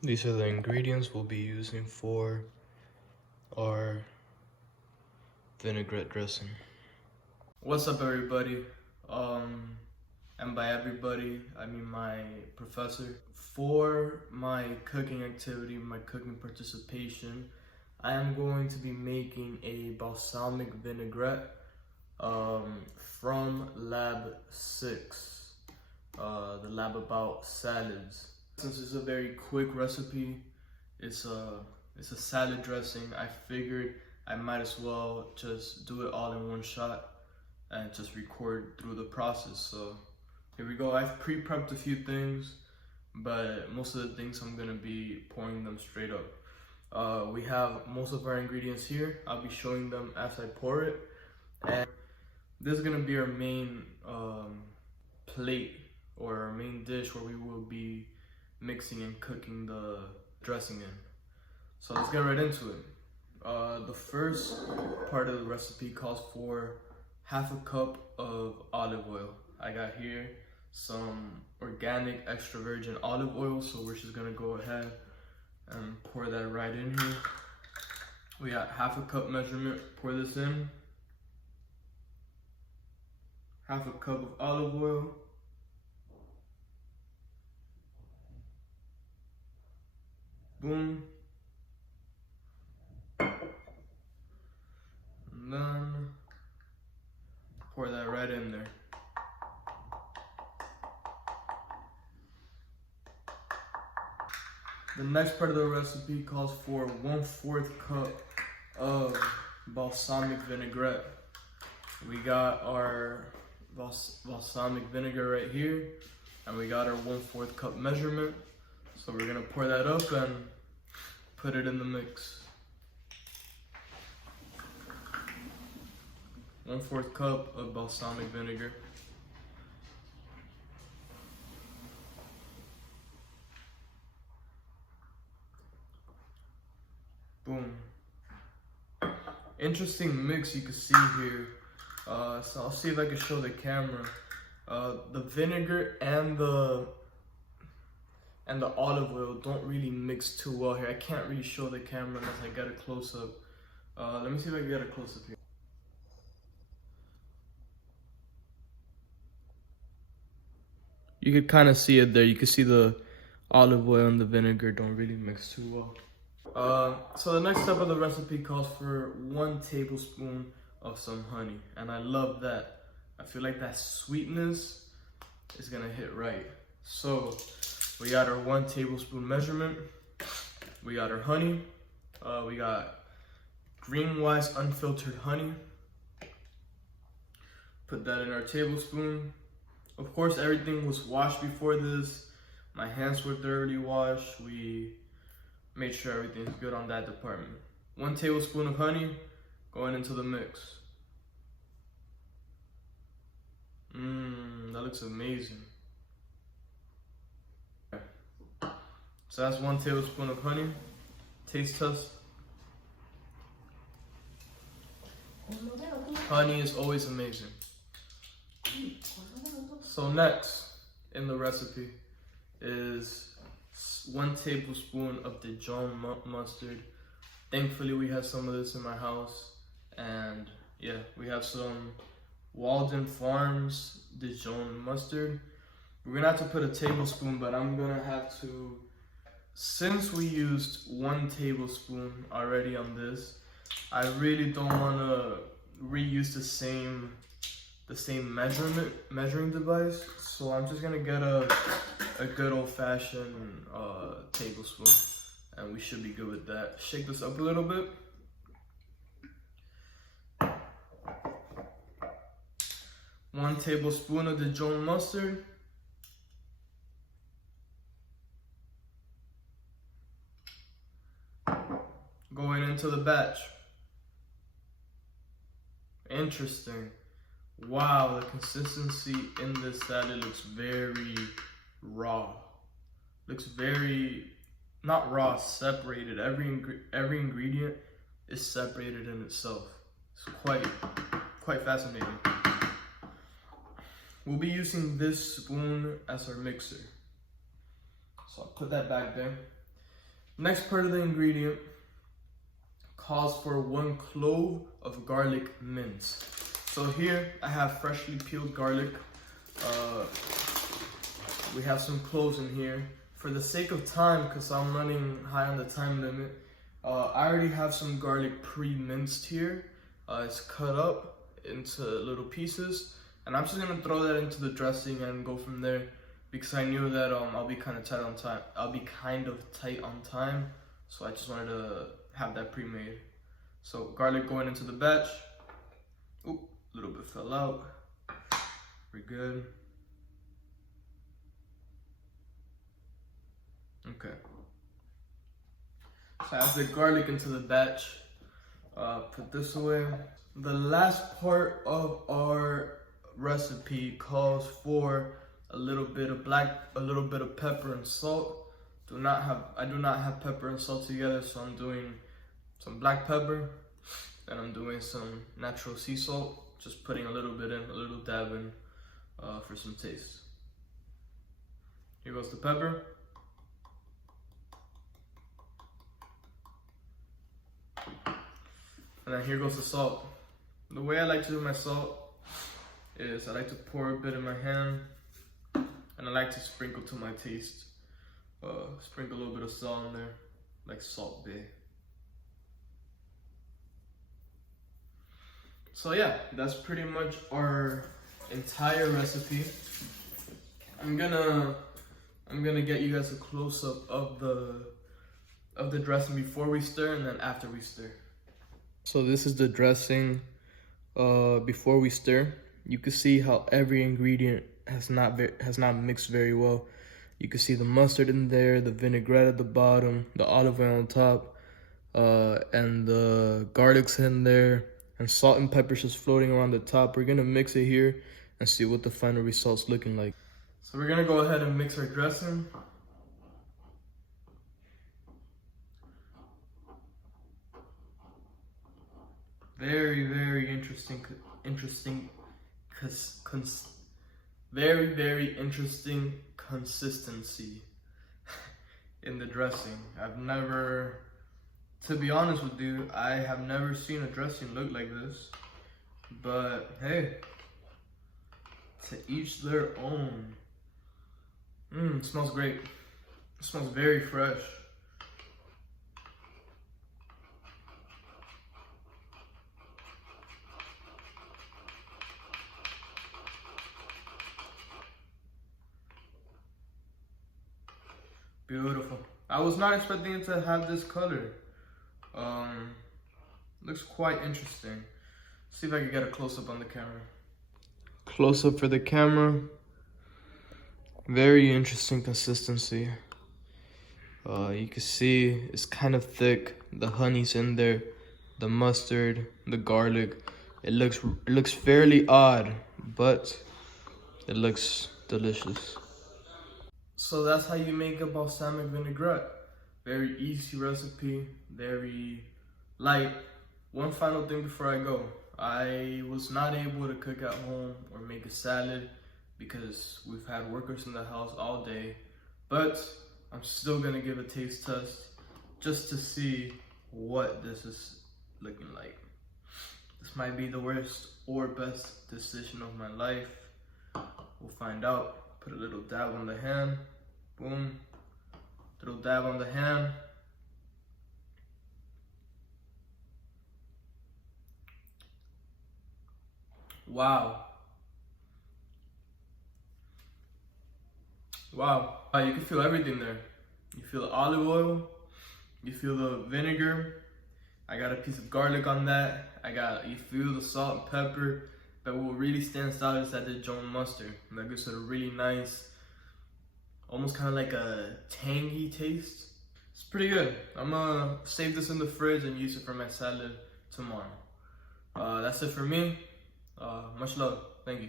These are the ingredients we'll be using for our vinaigrette dressing. What's up, everybody? And by everybody, I mean my professor. For my cooking activity, my cooking participation, I am going to be making a balsamic vinaigrette from Lab 6, the lab about salads. Since it's a very quick recipe, it's a salad dressing, I figured I might as well just do it all in one shot and just record through the process. So here we go. I've pre-prepped a few things, but most of the things I'm gonna be pouring them straight up. We have most of our ingredients here. I'll be showing them as I pour it. And this is gonna be our main plate, or our main dish, where we will be mixing and cooking the dressing in. So let's get right into it. The first part of the recipe calls for half a cup of olive oil. I got here some organic extra virgin olive oil, so we're just gonna go ahead and pour that right in here. We got half a cup measurement, pour this in. Half a cup of olive oil. Boom. And then pour that right in there. The next part of the recipe calls for 1/4 cup of balsamic vinaigrette. We got our balsamic vinegar right here, and we got our 1/4 cup measurement. So we're gonna pour that up and put it in the mix. 1/4 cup of balsamic vinegar. Boom. Interesting mix you can see here. So I'll see if I can show the camera. The vinegar and the olive oil don't really mix too well here. I can't really show the camera unless I get a close up. Let me see if I can get a close up here. You could kind of see it there. You can see the olive oil and the vinegar don't really mix too well. So the next step of the recipe calls for 1 tablespoon of some honey, and I love that. I feel like that sweetness is gonna hit right. So we got our 1 tablespoon measurement. We got our honey. We got Greenwise unfiltered honey. Put that in our tablespoon. Of course, everything was washed before this. My hands were thoroughly washed. We made sure everything's good on that department. 1 tablespoon of honey going into the mix. That looks amazing. So that's 1 tablespoon of honey. Taste test. Honey is always amazing. So next in the recipe is 1 tablespoon of Dijon mustard. Thankfully, we have some of this in my house, and yeah, we have some Walden Farms Dijon mustard. We're gonna have to put a tablespoon, but I'm gonna have to, since we used 1 tablespoon already on this, I really don't wanna reuse the same measuring device. So I'm just gonna get a good old-fashioned tablespoon, and we should be good with that. Shake this up a little bit. One tablespoon of Dijon mustard. Going into the batch. Interesting. Wow, the consistency in this salad looks very raw. Looks very, not raw, separated. Every ingredient is separated in itself. It's quite fascinating. We'll be using this spoon as our mixer. So I'll put that back there. Next part of the ingredient calls for 1 clove of garlic mince. So here I have freshly peeled garlic. We have some cloves in here. For the sake of time, because I'm running high on the time limit, I already have some garlic pre-minced here. It's cut up into little pieces, and I'm just gonna throw that into the dressing and go from there, because I knew that I'll be kind of tight on time. So I just wanted to have that pre-made. So garlic going into the batch. Oop, a little bit fell out. We're good. Okay. So I add the garlic into the batch. Put this away. The last part of our recipe calls for a little bit of pepper and salt. I do not have pepper and salt together, so I'm doing some black pepper, and I'm doing some natural sea salt. Just putting a little bit in, a little dab in, for some taste. Here goes the pepper. And then here goes the salt. The way I like to do my salt is I like to pour a bit in my hand, and I like to sprinkle to my taste. Sprinkle a little bit of salt in there, like Salt Bay. So yeah, that's pretty much our entire recipe. I'm gonna get you guys a close-up of the dressing before we stir and then after we stir. So this is the dressing before we stir. You can see how every ingredient has not mixed very well. You can see the mustard in there, the vinaigrette at the bottom, the olive oil on top, and the garlic's in there, and salt and pepper's just floating around the top. We're gonna mix it here and see what the final result's looking like. So we're gonna go ahead and mix our dressing. Very, very interesting consistency in the dressing. To be honest with you, I have never seen a dressing look like this. But hey, to each their own. It smells great. It smells very fresh. Beautiful. I was not expecting it to have this color. Looks quite interesting. See if I can get a close-up on the camera. Close-up for the camera. Very interesting consistency. You can see it's kind of thick. The honey's in there, the mustard, the garlic. It looks fairly odd, but it looks delicious. So that's how you make a balsamic vinaigrette. Very easy recipe, very light. One final thing before I go. I was not able to cook at home or make a salad because we've had workers in the house all day, but I'm still gonna give a taste test just to see what this is looking like. This might be the worst or best decision of my life. We'll find out. Put a little dab on the hand. Boom. Little dab on the hand. Wow. Wow. You can feel everything there. You feel the olive oil. You feel the vinegar. I got a piece of garlic on that. You feel the salt and pepper. But what really stands out is that the Dijon mustard. That gives it a really nice, almost kind of like a tangy taste. It's pretty good. I'm gonna save this in the fridge and use it for my salad tomorrow. That's it for me. Much love. Thank you.